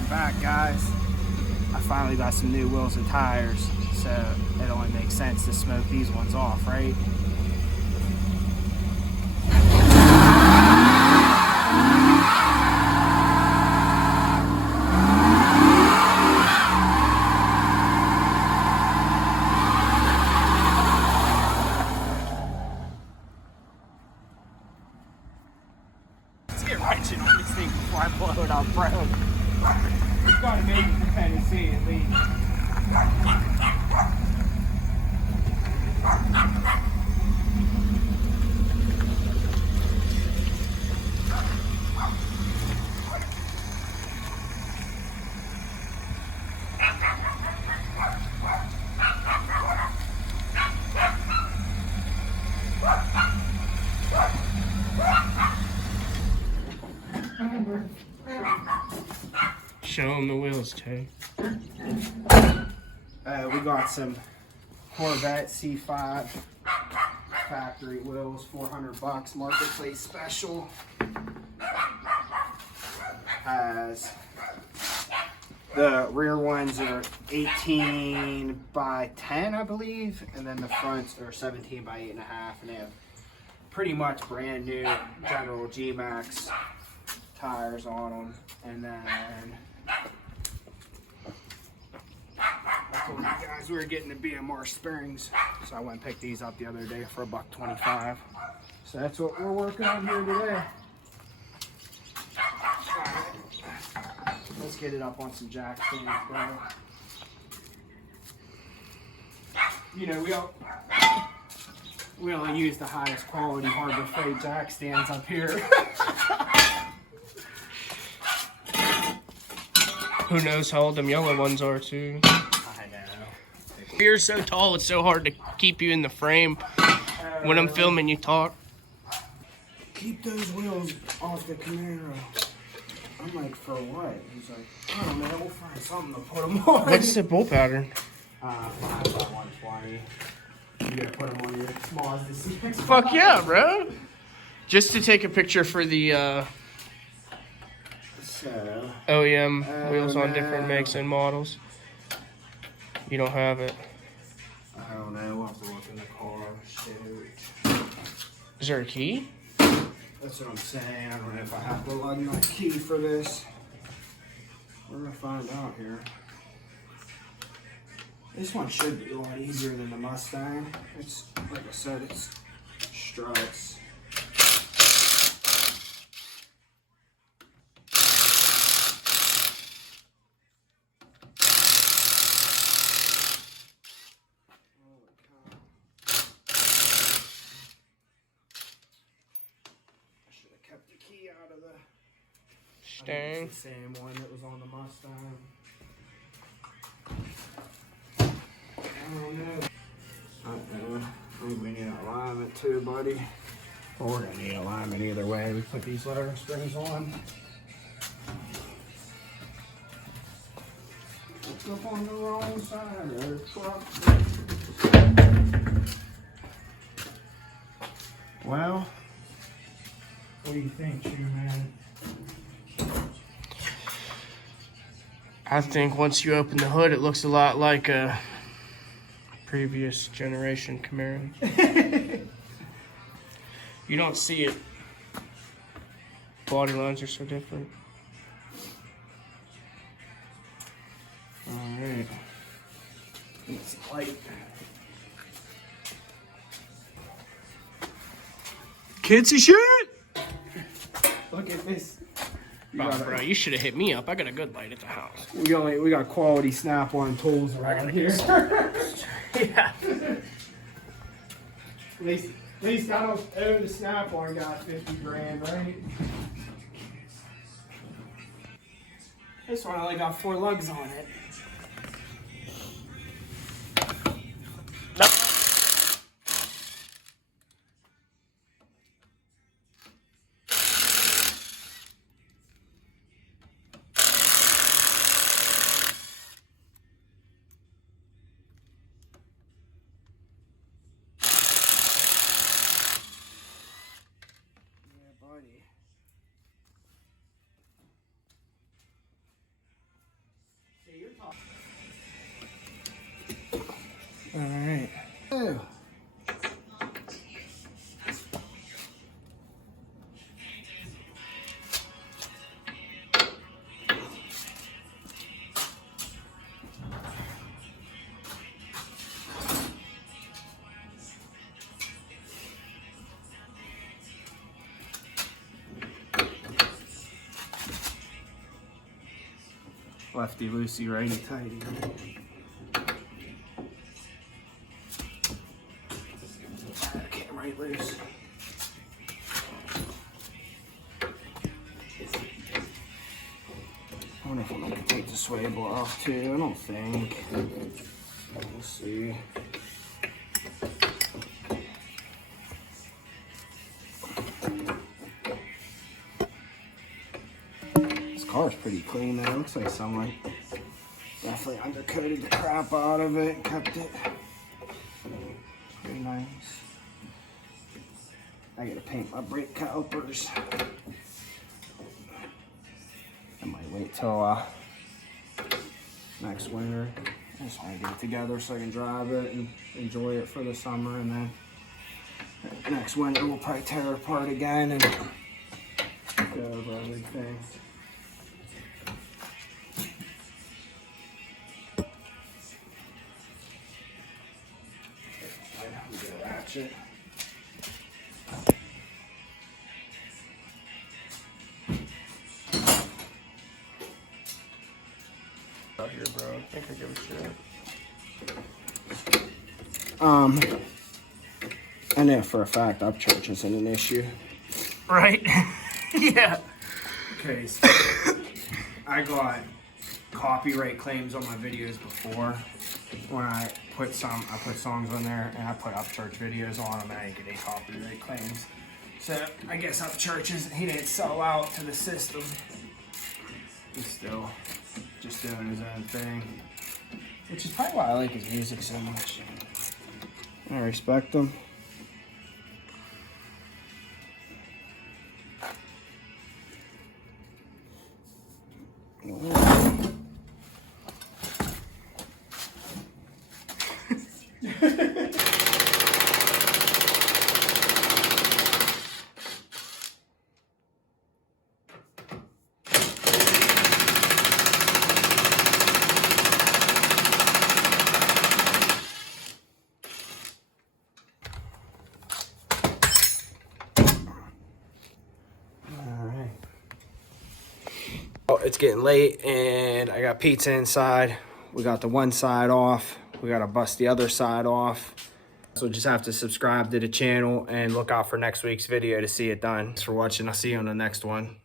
Welcome back, guys. I finally got some new wheels and tires, so it only makes sense to smoke these ones off, right? Let's get wrenching on this thing before I blow it up, bro. It's gotta make it to Tennessee at least. Show them the wheels, Tay. We got some Corvette C5 factory wheels, $400 marketplace special. Has the rear ones are 18 by 10, I believe, and then the fronts are 17 by 8.5, and they have pretty much brand new General G-Max tires on them, and then I told you guys we were getting the BMR springs, so I went and picked these up the other day for $1.25. So that's what we're working on here today. Let's get it up on some jack stands, bro. You know, we only use the highest quality Harbor Freight jack stands up here. Who knows how old them yellow ones are, too. I know. You're so tall, it's so hard to keep you in the frame when I'm filming you talk. Keep those wheels off the Camaro. I'm like, for what? He's like, I don't know, we'll find something to put them on. What's the bolt pattern? 5 by 120. You gotta put them on your Mazda CX. Fuck yeah, bro. Just to take a picture for the So, OEM wheels on different makes and models. You don't have it. I don't know, we'll have to look in the car. Shoot. Is there a key? That's what I'm saying. I don't know if I have to lug my key for this. We're gonna find out here. This one should be a lot easier than the Mustang. It's, like I said, it's struts. Out of the Stang. the same one that was on the Mustang. I don't know. I think we need an alignment too, buddy. Well, we're gonna need alignment either way. We put these lowering springs on. Let's up on the wrong side of the truck. Well, what do you think, Shoe Man? I think once you open the hood, it looks a lot like a previous generation Camaro. You don't see it. Body lines are so different. Alright. It's light. Kids, shit! Look at this. Bro, you should have hit me up. I got a good light at the house. We got quality Snap-on tools around here. Yeah. At least I don't owe the Snap-on guy 50 grand, right? This one only got 4 lugs on it. All right. Oh. Lefty loosey, righty tighty. Okay, right loose. I wonder if I can take the sway bar off too. I don't think. We'll see. This car's pretty clean though. It looks like someone definitely undercoated the crap out of it and kept it pretty nice. I gotta paint my brake calipers. I might wait till next winter. I just want to get it together so I can drive it and enjoy it for the summer, and then next winter we'll probably tear it apart again and go over everything. Get a ratchet. Out here, bro. I think I give a shit. I know for a fact Upchurch isn't an issue. Right? Yeah. Okay, so I got copyright claims on my videos before. When I put songs on there and I put Upchurch videos on them, and I didn't get any copyright claims. So I guess Upchurch he didn't sell out to the system. He's still just doing his own thing, which is probably why I like his music so much. I respect him. It's getting late and I got pizza inside. We got the one side off. We gotta bust the other side off. So just have to subscribe to the channel and look out for next week's video to see it done. Thanks for watching. I'll see you on the next one.